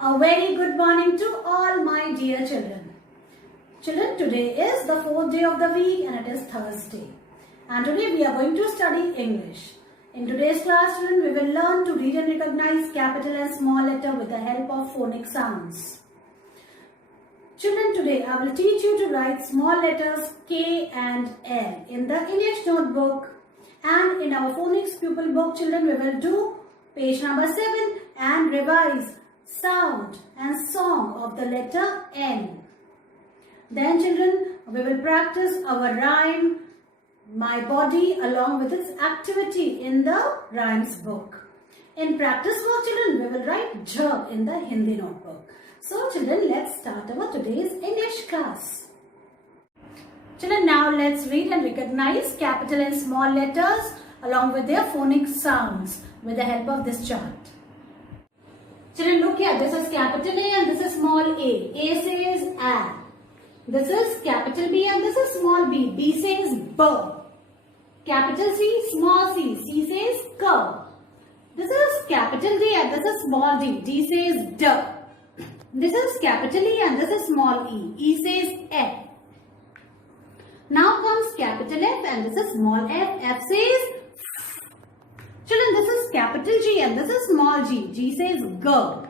A very good morning to all my dear children. Children, today is the 4th day of the week and it is Thursday. And today we are going to study English. In today's class, children, we will learn to read and recognize capital and small letter with the help of phonic sounds. Children, today I will teach you to write small letters K and L in the English notebook. And in our phonics pupil book, children, we will do page number 7 and revise sound and song of the letter N. Then children, we will practice our rhyme, my body along with its activity in the rhymes book. In practice work, children, we will write J in the Hindi notebook. So children, let's start our today's English class. Children, now let's read and recognize capital and small letters along with their phonic sounds with the help of this chart. Children, look here. This is capital A and this is small a. A says A. This is capital B and this is small b. B says B. Capital C, small c. C says K. This is capital D and this is small d. D says D. This is capital E and this is small e. E says F. Now comes capital F and this is small f. F says F. Children, this is capital G and this is small g. G says G.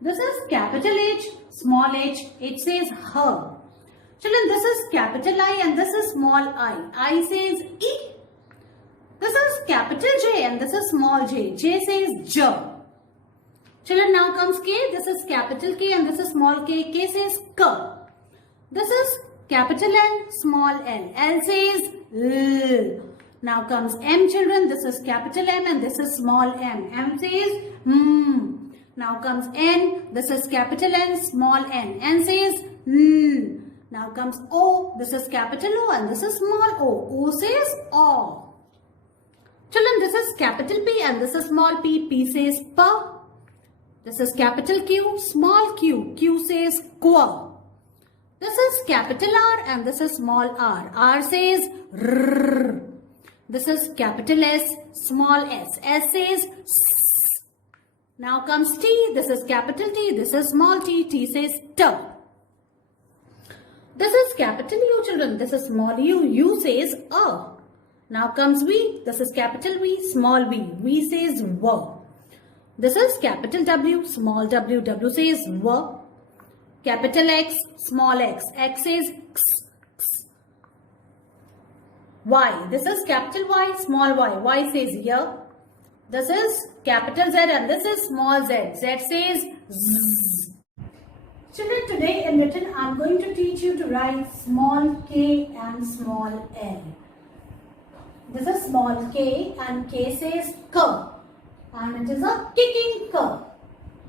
This is capital H, small h. H says H. Children, this is capital I and this is small I. I says E. This is capital J and this is small j. J says J. Children, now comes K. This is capital K and this is small k. K says K. This is capital L, small l. L says L. Now comes M, children. This is capital M and this is small m. M says M. Now comes N. This is capital N, small n. N says N. Now comes O. This is capital O and this is small o. O says O. Children, this is capital P and this is small p. P says P. This is capital Q, small q. Q says Qu. This is capital R and this is small r. R says R. This is capital S, small s. S says S. Now comes T. This is capital T. This is small t. T says T. This is capital U, children. This is small u. U says A. Now comes V. This is capital V, small v. V says W. This is capital W, small w. W says W. Capital X, small x. X says X. Y. This is capital Y, small y. Y says Y. This is capital Z and this is small z. Z says Z. Children, today in written I am going to teach you to write small k and small l. This is small k and k says K. And it is a kicking K.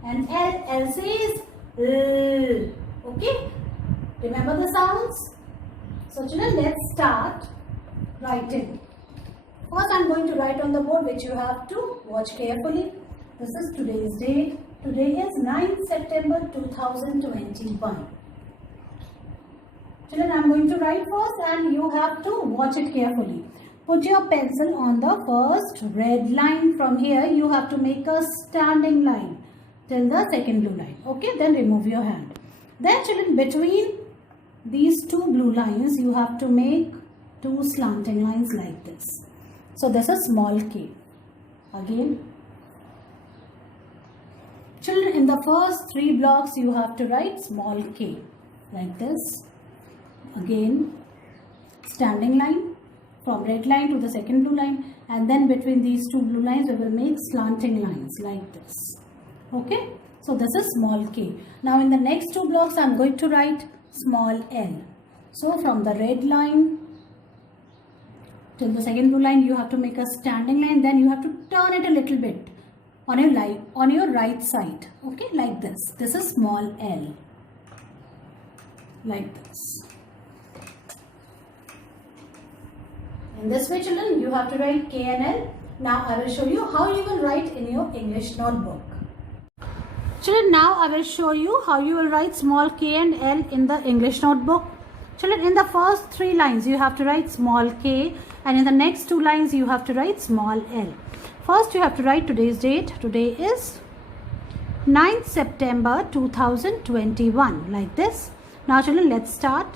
And L says L. Okay? Remember the sounds? So children, let's start writing. First I am going to write on the board, which you have to watch carefully. This is today's date. Today is 9th September 2021. Children, I am going to write first and you have to watch it carefully. Put your pencil on the first red line. From here you have to make a standing line till the second blue line. Okay, then remove your hand. Then children, between these two blue lines you have to make two slanting lines like this. So this is small k. Again, children, in the first three blocks you have to write small k like this. Again, standing line from red line to the second blue line, and then between these two blue lines we will make slanting lines like this. Okay, so this is small k. Now in the next two blocks I am going to write small l. So from the red line till the second blue line you have to make a standing line, then you have to turn it a little bit on your right side. Okay, like this. This is small l. Like this. In this way, children, you have to write K and L. Now I will show you how you will write in your English notebook. Children, now I will show you how you will write small k and L in the English notebook. Children, in the first three lines you have to write small k, and in the next two lines you have to write small l. First you have to write today's date. Today is 9th September 2021, like this. Now children, let's start.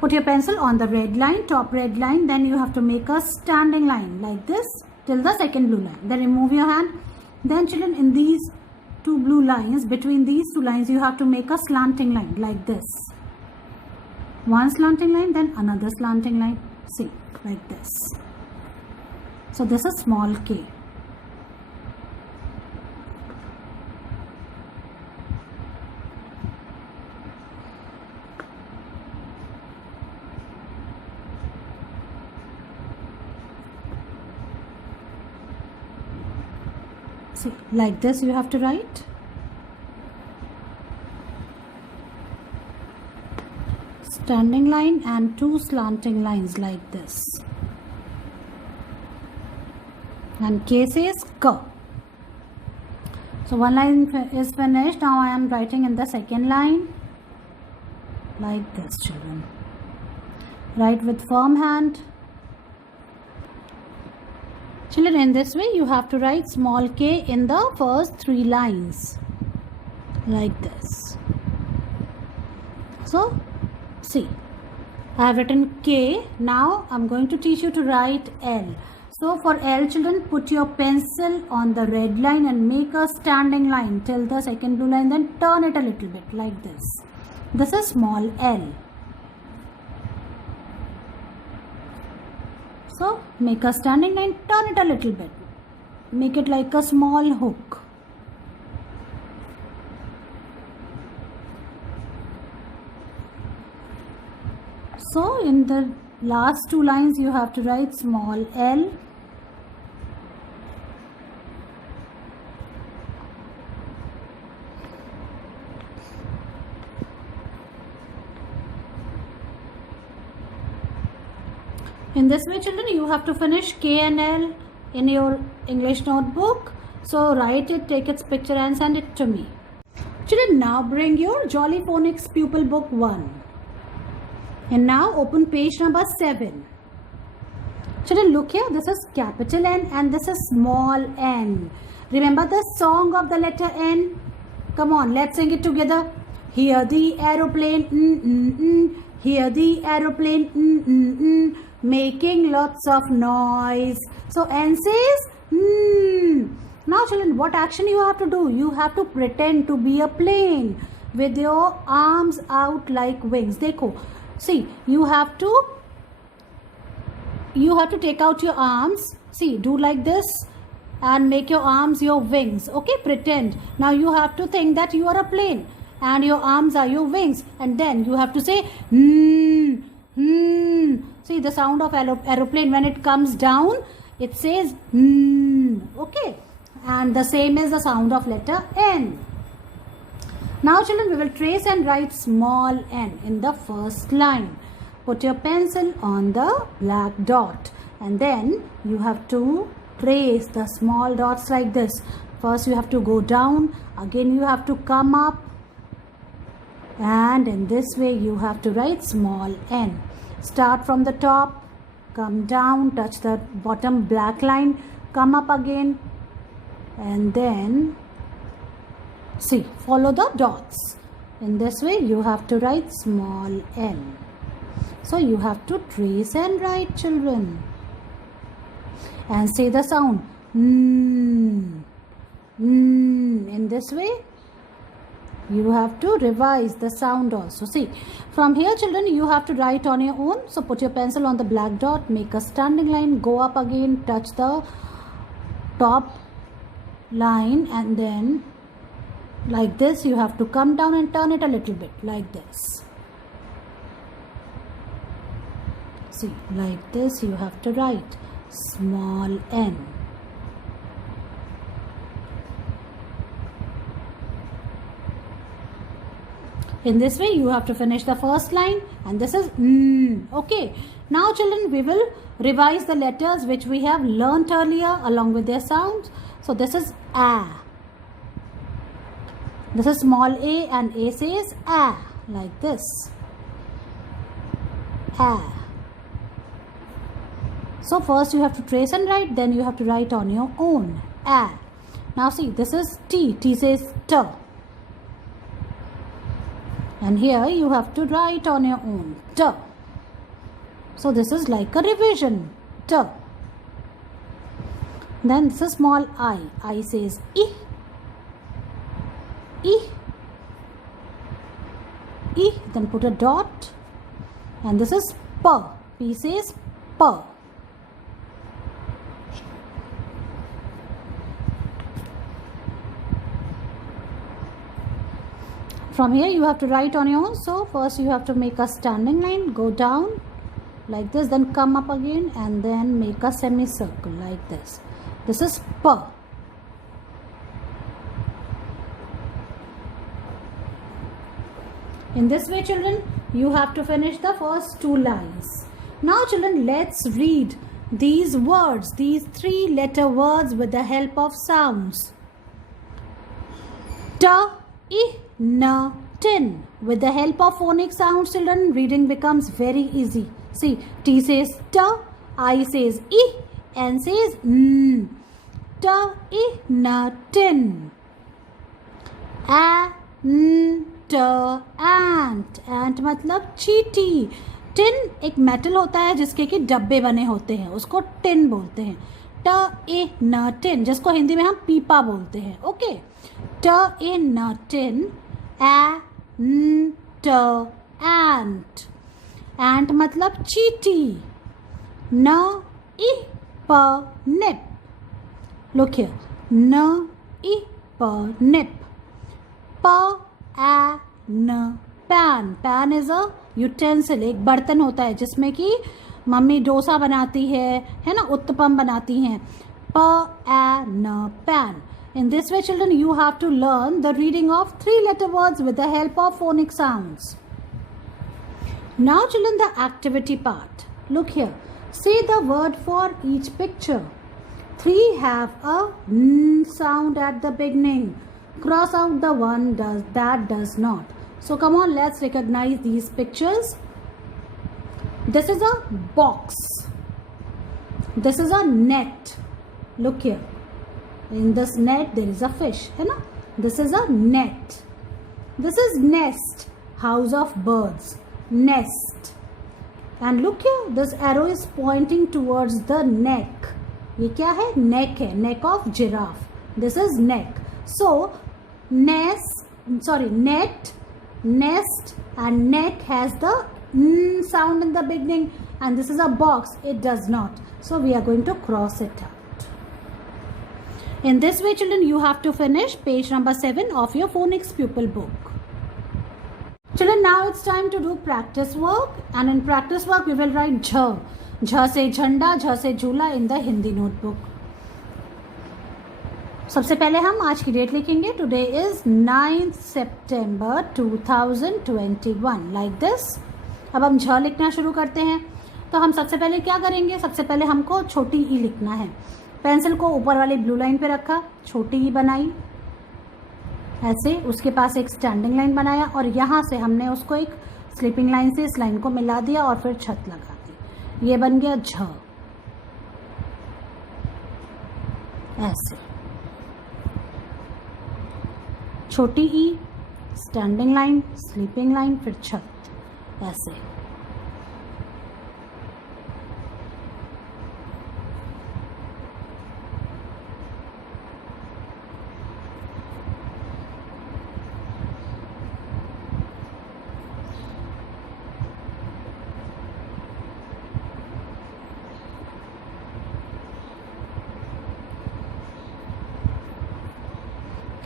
Put your pencil on the red line, top red line, then you have to make a standing line like this till the second blue line. Then remove your hand. Then children, in these two blue lines, between these two lines, you have to make a slanting line like this. One slanting line, then another slanting line. See, like this. So this is small k. See, like this you have to write. Standing line and two slanting lines like this. And K says K. So one line is finished. Now I am writing in the second line. Like this, children. Write with firm hand. Children, in this way you have to write small k in the first three lines. Like this. So, see, I have written K. Now I am going to teach you to write L. So for L, children, put your pencil on the red line and make a standing line till the second blue line, then turn it a little bit like this. This is small L. So make a standing line, turn it a little bit. Make it like a small hook. So in the last two lines you have to write small L. In this way, children, you have to finish K and L in your English notebook. So write it, take its picture and send it to me. Children, now bring your Jolly Phonics Pupil Book 1. And now open page number 7. Children, look here. This is capital N and this is small n. Remember the song of the letter N? Come on, let's sing it together. Hear the aeroplane, Hear the aeroplane, making lots of noise. So N says, Now children, what action you have to do? You have to pretend to be a plane with your arms out like wings. Dekho. See, you have to take out your arms. See, do like this and make your arms your wings. Okay, pretend. Now you have to think that you are a plane and your arms are your wings, and then you have to say See the sound of aeroplane when it comes down, it says okay, and the same is the sound of letter N. Now children, we will trace and write small n in the first line. Put your pencil on the black dot and then you have to trace the small dots like this. First you have to go down, again you have to come up, and in this way you have to write small n. Start from the top, come down, touch the bottom black line, come up again, and then see, follow the dots. In this way you have to write small n. So you have to trace and write, children, and say the sound in this way. You have to revise the sound also. See, from here children, you have to write on your own. So put your pencil on the black dot, make a standing line, go up again, touch the top line, and then like this you have to come down and turn it a little bit like this. See, like this you have to write small n. In this way you have to finish the first line, and this is okay. Now children, we will revise the letters which we have learnt earlier along with their sounds. So this is a. This is small a, and a says a like this. A. So first you have to trace and write, then you have to write on your own. A. Now see, this is T. T says T. And here you have to write on your own. T. So this is like a revision. T. Then this is small I. I says I. I. I. Then put a dot. And this is P. P says P. From here you have to write on your own. So first you have to make a standing line, go down like this, then come up again and then make a semicircle like this. This is P. In this way, children, you have to finish the first 2 lines. Now children, let's read these words, these 3-letter words with the help of sounds. T, I, N, tin. With the help of phonic sounds, children, reading becomes very easy. See, T says T, I says I, N says N. T, I, N, tin. A, N, T, ant. Ant मतलब चींटी. Tin एक metal होता है जिसके कि डब्बे बने होते हैं, उसको टिन बोलते हैं. ट ए न टिन, जिसको हिंदी में हम पीपा बोलते हैं. ओके, ट ए न टिन. ए न ट एंट. एंट मतलब चींटी. न इ प निप. Look here. न इ प निप. प ए न pan. Pan is a utensil, एक बर्तन होता है जिसमें कि मम्मी डोसा बनाती है ना, उत्तपम बनाती हैं. प ए न pan. In this way, children, you have to learn the reading of 3-letter words with the help of phonic sounds. Now, children, the activity part. Look here. Say the word for each picture. 3 have a N sound at the beginning. Cross out the one that does not. So, come on, let's recognize these pictures. This is a box. This is a net. Look here. In this net, there is a fish. है ना? This is a net. This is nest. House of birds. Nest. And look here. This arrow is pointing towards the neck. ये क्या है? Neck है. Neck of giraffe. This is neck. So, net, nest and neck has the N sound in the beginning. And this is a box. It does not. So, we are going to cross it out. In this way, children, you have to finish page number 7 of your phonics pupil book. Children, now it's time to do practice work. And in practice work, we will write jh. Jh se झंडा, jh se झूला in the Hindi notebook. सबसे पहले हम आज की date लिखेंगे. Today is 9th September 2021. Like this. अब हम झ लिखना शुरू करते हैं. तो हम सबसे पहले क्या करेंगे? सबसे पहले हमको छोटी ई लिखना है. पेंसिल को ऊपर वाली ब्लू लाइन पे रखा, छोटी ई बनाई ऐसे, उसके पास एक स्टैंडिंग लाइन बनाया और यहाँ से हमने उसको एक स्लीपिंग लाइन से इस लाइन को मिला दिया और फिर छत लगा दी. ये बन गया झ. ऐसे छोटी ई, स्टैंडिंग लाइन, स्लीपिंग लाइन, फिर छत. ऐसे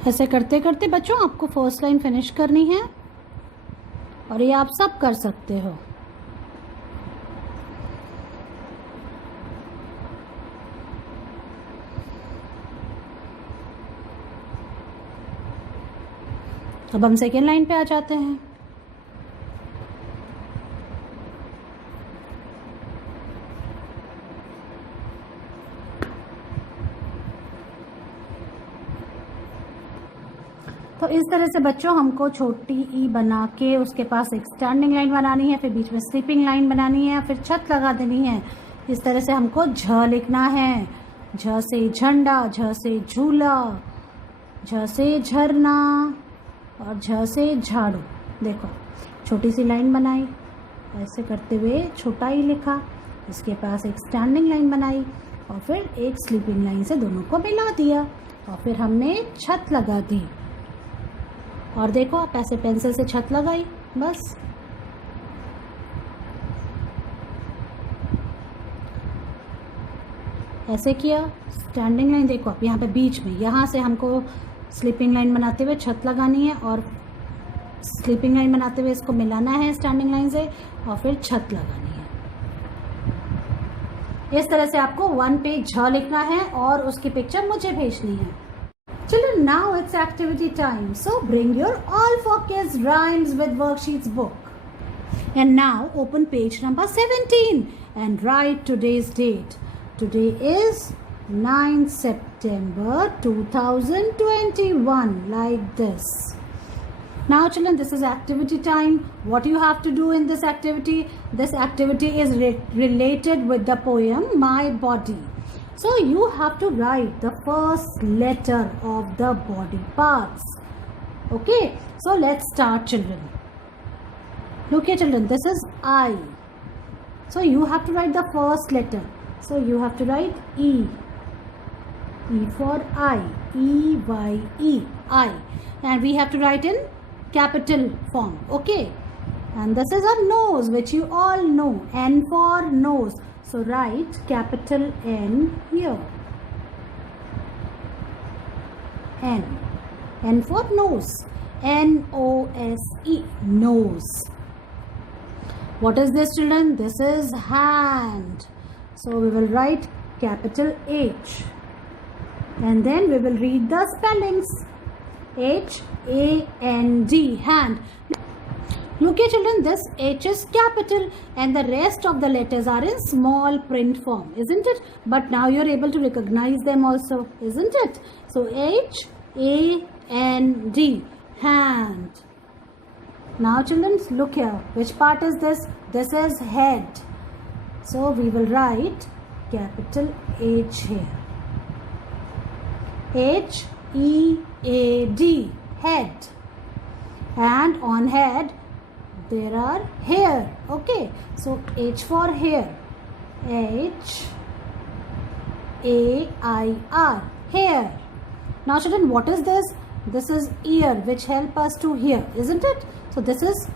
ऐसे करते करते बच्चों आपको फर्स्ट लाइन फिनिश करनी है और ये आप सब कर सकते हो. अब हम सेकेंड लाइन पे आ जाते हैं. तो इस तरह से बच्चों हमको छोटी ई बना के उसके पास एक स्टैंडिंग लाइन बनानी है, फिर बीच में स्लीपिंग लाइन बनानी है, फिर छत लगा देनी है. इस तरह से हमको झ लिखना है. झ से झंडा, झ से झूला, झ से झरना और झ से झाड़ू। देखो छोटी सी लाइन बनाई, ऐसे करते हुए छोटा ही लिखा, इसके पास एक स्टैंडिंग लाइन बनाई और फिर एक स्लीपिंग लाइन से दोनों को मिला दिया और फिर हमने छत लगा दी। और देखो आप ऐसे पेंसिल से छत लगाई, बस। ऐसे किया, स्टैंडिंग लाइन देखो आप यहाँ पे बीच में, यहाँ से हमको स्लीपिंग लाइन बनाते हुए छत लगानी है और स्लीपिंग लाइन बनाते हुए इसको मिलाना है स्टैंडिंग लाइन से और फिर छत लगानी है। इस तरह से आपको 1 पेज झ लिखना है और उसकी पिक्चर मुझे भेजनी है। Children, now it's activity time. So bring your all for kids rhymes with worksheets book. And now open page number 17 and write today's date. Today is 9 September 2021, like this. Now children, this is activity time. What you have to do in this activity is related with the poem My Body. So you have to write the first letter of the body parts. Okay, so let's start children. Look here children, this is I. So you have to write the first letter. So you have to write E. E for I. E-Y-E. I. And we have to write in capital form. Okay. And this is a nose, which you all know. N for nose. So write capital N here. N. N for nose. N-O-S-E. Nose. What is this children? This is hand. So we will write capital H. And then we will read the spellings. H-A-N-D. Hand. Look here children, this H is capital and the rest of the letters are in small print form, isn't it? But now you're able to recognize them also, isn't it? So H-A-N-D. Hand. Now children, look here. Which part is this? This is head. So we will write capital H here. H-E-A-D. Head. And on head there are hair. Okay, so H for hair. H-A-I-R. Hair. Now children, what is this? This is ear, which help us to hear, isn't it? So this is,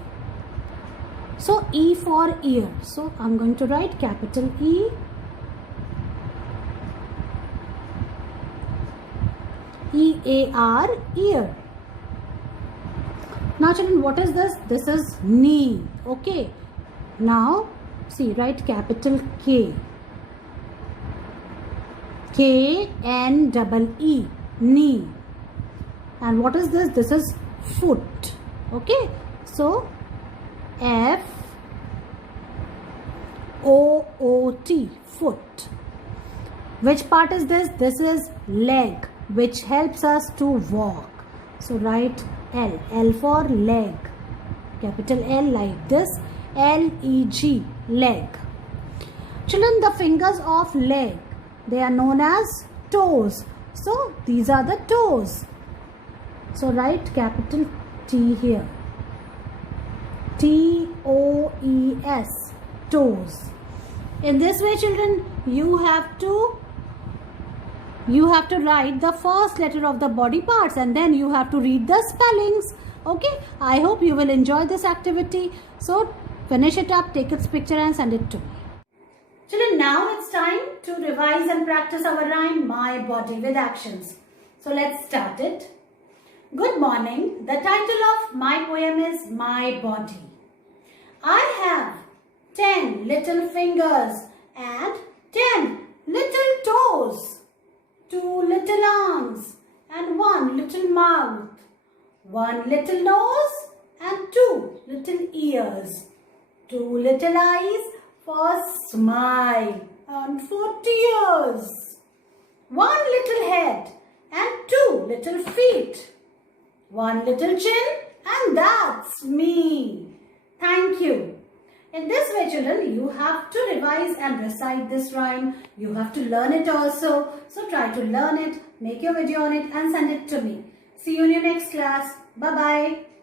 so E for ear. So I'm going to write capital E. E-A-R. Ear. Now children, what is this? This is knee. Okay. Now see, write capital K. K-N-E-E. Knee. And what is this? This is foot. Okay. So F-O-O-T. Foot. Which part is this? This is leg, which helps us to walk. So write L. L for leg. Capital L like this. L-E-G. Leg. Children, the fingers of leg, they are known as toes. So these are the toes. So write capital T here. T-O-E-S. Toes. In this way children, you have to write the first letter of the body parts and then you have to read the spellings. Okay, I hope you will enjoy this activity. So finish it up, take its picture and send it to me. Children, now it's time to revise and practice our rhyme My Body with actions. So let's start it. Good morning. The title of my poem is My Body. I have 10 little fingers and 10 little toes, 2 little arms and 1 little mouth, 1 little nose and 2 little ears, 2 little eyes for smile and for tears, 1 little head and 2 little feet, 1 little chin, and that's me. Thank you. In this way children, you have to revise and recite this rhyme. You have to learn it also. So try to learn it, make your video on it and send it to me. See you in your next class. Bye-bye.